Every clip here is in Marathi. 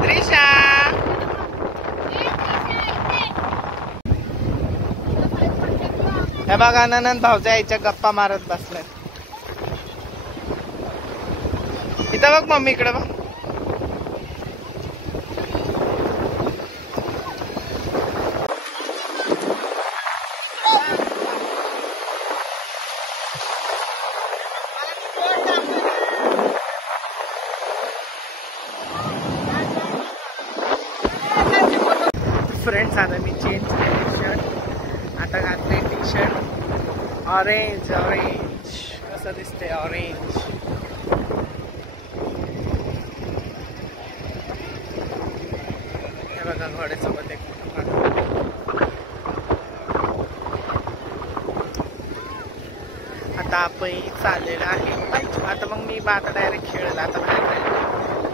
त्रिशा हे बघा ननंद भाऊजा याच्या गप्पा मारत बसलाय. इथं बघ मम्मी इकडे बघ. फ्रेंड्स आता मी चेंज केले शर्ट, आता घातले टी शर्ट ऑरेंज. ऑरेंज कसं दिसते ऑरेंज. हे बघा घोड्यासोबत एक आता आपण चाललेलं आहे. आता मग मी आता डायरेक्ट खेळला आता बाहेर,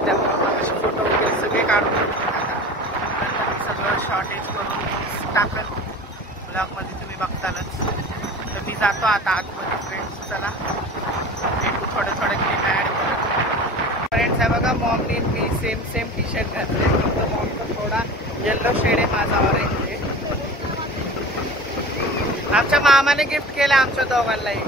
त्यामुळे फोटो वगैरे सगळे काढून सगळं शॉर्टेज करून टाकलं ब्लॉगमध्ये तुम्ही बघतालच. तर मी जातो आता आतमध्ये. फ्रेंड्स चला भेटू थोडं क्लिप ॲड करू. फ्रेंड्स आहे बघा मॉमनी मी सेम टी शर्ट घातले, फक्त मॉमचा थोडा येल्लो शेड आहे, माझा ऑरेंज आहे. आमच्या मामाने गिफ्ट केलं आमच्या दोघांनाही.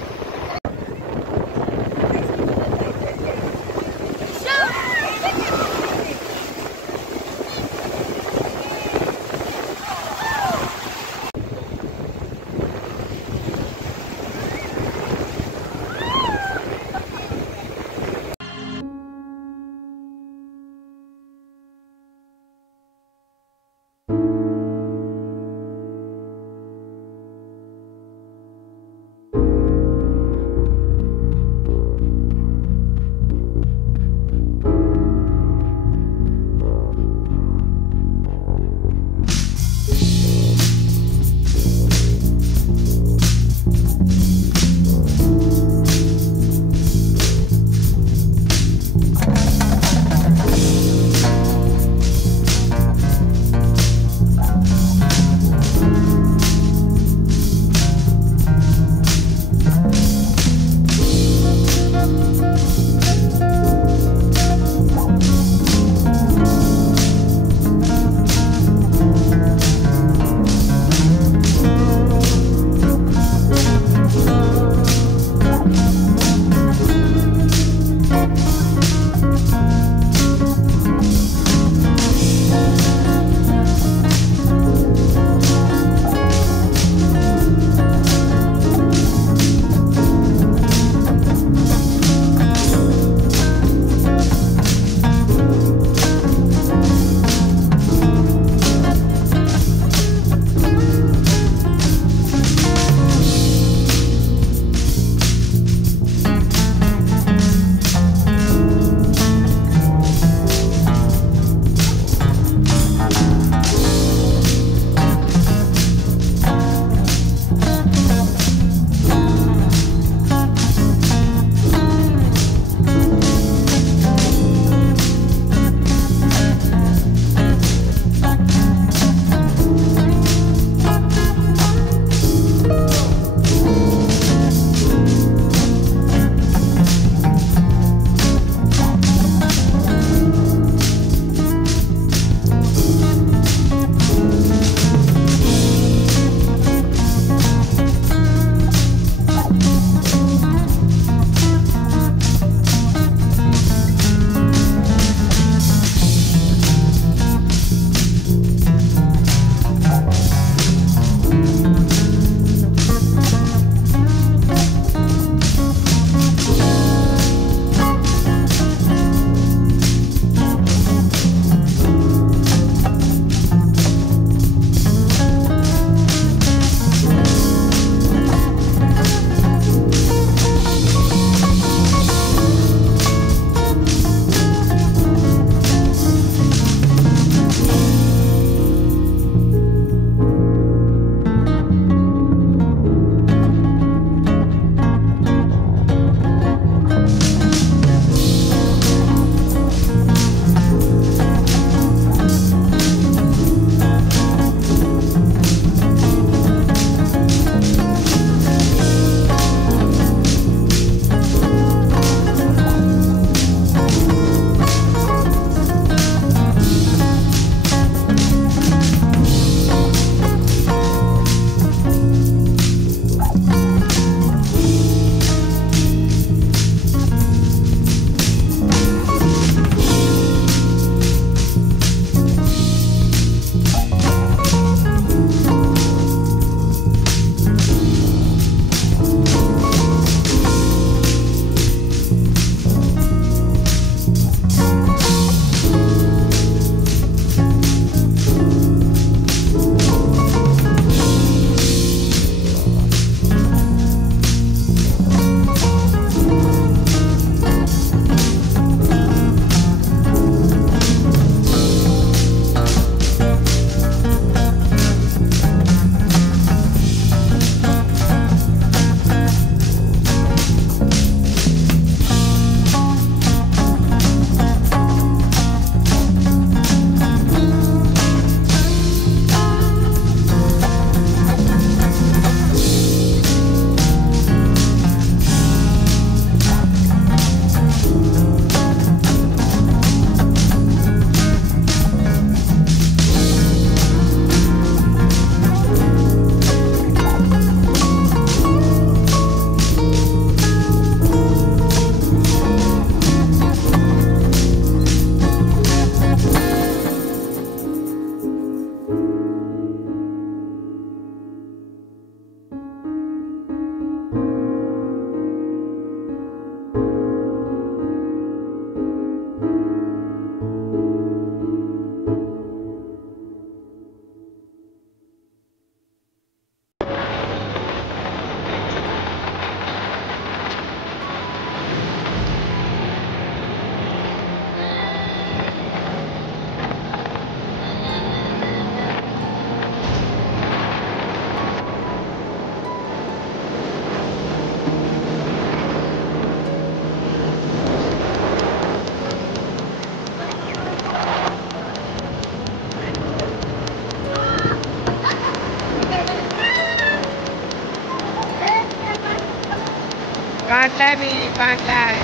बांधलाय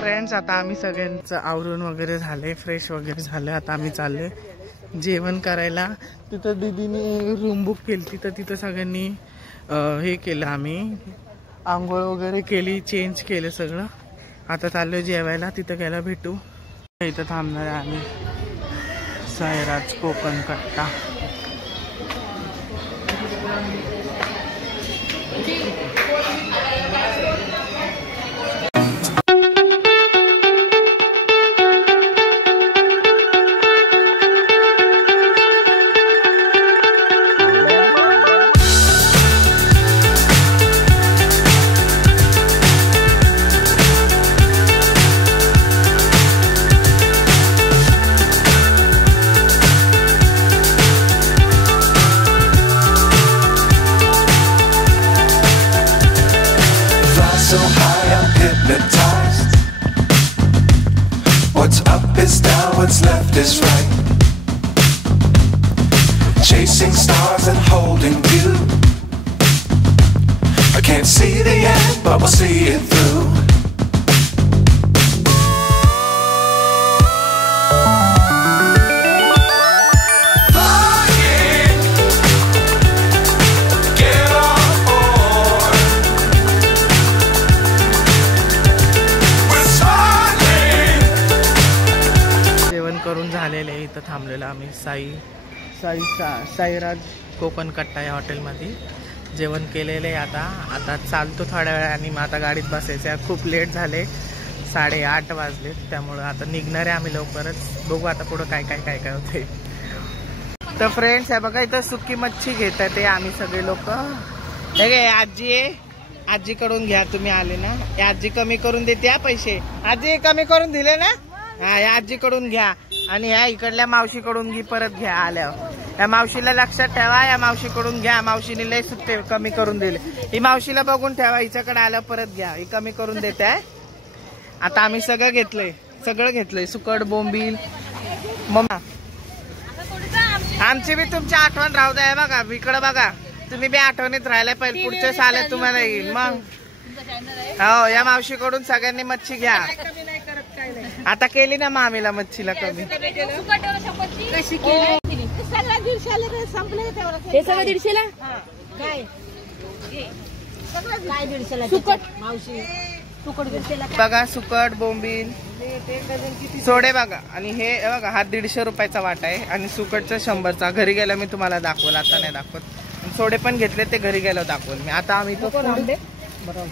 फ्रेंड्स. आता आम्ही सगळ्यांचं आवरून वगैरे झाले, फ्रेश वगैरे झालं. आता आम्ही चाललोय जेवण करायला. तिथं दीदीने रूम बुक केली, तर तिथं सगळ्यांनी हे केलं, आम्ही आंघोळ वगैरे केली, चेंज केलं सगळं. आता चाललोय जेवायला. तिथं गेला भेटू. इथं थांबणार आहे आम्ही. साईराज कोकण कट्टा. So high I'm hypnotized. What's up is down, what's left is right. Chasing stars and holding you. I can't see the end, but we'll see it through. करून झालेले. इथं थांबलेलं आम्ही साईराज कोकण कट्टा या हॉटेलमध्ये जेवण केलेलं आहे. आता चालतो थोड्या वेळा आणि मग आता गाडीत बसायचं आहे. खूप लेट झाले, 8:30 वाजले. त्यामुळं आता निघणार आहे आम्ही लवकरच. बघू आता पुढं काय होते. तर फ्रेंड्स हे बघा, इथं सुकी मच्छी घेत आहे ते आम्ही सगळे लोक. हे गे आजी आहे, आजीकडून घ्या. तुम्ही आले ना, आजी कमी करून देते पैसे. आजी कमी करून दिले ना, हा या आजीकडून घ्या. आणि ह्या इकडल्या मावशीकडून घे, परत घ्या आल्यावर. या मावशीला लक्षात ठेवा, या मावशीकडून घ्या. मावशीने लय सुट्टे कमी करून दिले. ही मावशीला बघून ठेवा, हिच्याकडे आल्यावर परत घ्या. ही कमी करून देते आहे. आता आम्ही सगळं घेतलंय, सुकट, बोंबील. मम्मा आमची बी तुमची आठवण राहू द्या. बघा इकडं बघा, तुम्ही बी आठवणीत राहिलाय. पहिले पुढच्या साले तुम्हाला येईल. मग हो, या मावशीकडून सगळ्यांनी मच्छी घ्या. आता केली ना मामीला मच्छीला कमी. बघा सुकट, बोंबील, सोडे बघा. आणि हे बघा, हा 150 रुपयाचा वाटा आहे आणि सुकटचा 100चा. घरी गेला मी तुम्हाला दाखवल, आता नाही दाखवत. सोडे पण घेतले, ते घरी गेलो दाखवल मी. आता आम्ही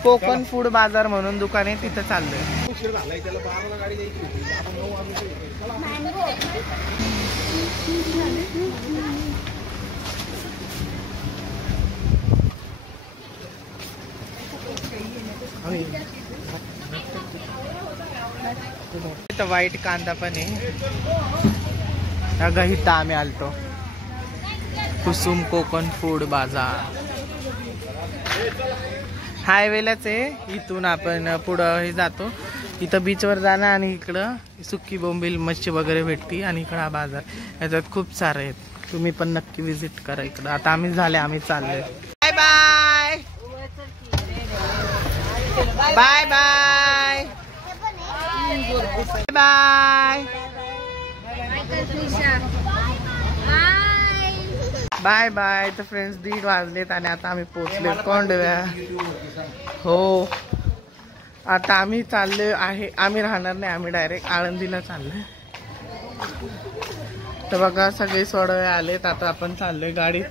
कोकण फूड बाजार म्हणून दुकान आहे, तिथं चाललोय. इथं व्हाईट कांदा पण आहे. इथं आम्ही आलतो कुसुम कोकण फूड बाजार. हायवेलाच आहे. इथून आपण पुढं हे जातो. इथं बीचवर जाणं आणि इकडं सुकी बोंबील मच्छी वगैरे भेटती. आणि इकडं हा बाजार, याच्यात खूप सारे आहेत. तुम्ही पण नक्की विजिट करा इकडं. आता आम्ही चाललोय. Bye bye bye bye bye bye bye. तर फ्रेंड्स 1:30 वाजलेत आणि आता आम्ही पोहोचले कोंडव्या. हो, आता आम्ही चाललोय आहे. आम्ही राहणार नाही, आम्ही डायरेक्ट आळंदीला चाललोय. तर बघा सगळे सोडवे आलेत. आता आपण चाललोय गाडीत.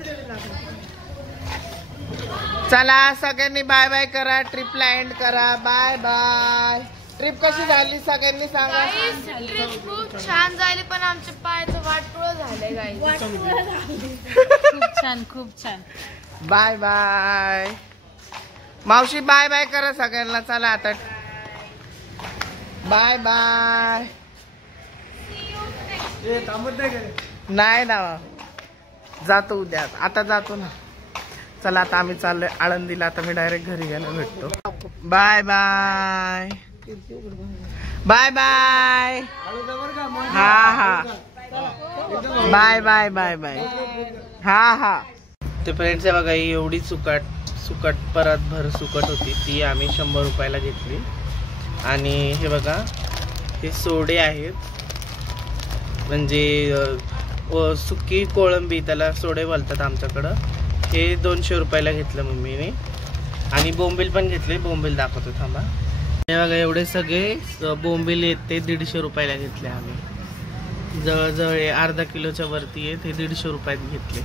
चला सगळ्यांनी बाय बाय करा, ट्रिपला एंड करा. Bye bye. ट्रिप कशी झाली सगळ्यांनी सांगा. ट्रिप खूप छान झाली पण आमच्या पायाचं वाटोळं झालंय गाईस. खूप छान. बाय बाय मावशी. बाय बाय करा सगळ्यांना. चला आता बाय बाय. नाही ना जातो उद्या. आता जातो ना. चला आता आम्ही चाललोय आळंदीला. आता मी डायरेक्ट घरी गेलो भेटतो. Bye bye. Bye bye. हा बाय बाय बाय बाय. हा ते फ्रेंड्स आहे बघा. ही एवढी सुकट परत भर सुकट होती ती आम्ही 100 रुपयाला घेतली. आणि हे बघा हे सोडे आहेत म्हणजे सुकी कोळंबी त्याला सोडे बोलतात आमच्याकडं. हे 200 रुपयाला घेतलं मम्मीने. आणि बोंबील पण घेतले. बोंबील दाखवतो थांबा. हे बघा एवढे सगळे बोंबील आहेत ते 150 रुपयाला घेतले आम्ही. जवळजवळ अर्धा किलोच्या वरती आहेत. हे 150 रुपयात घेतले.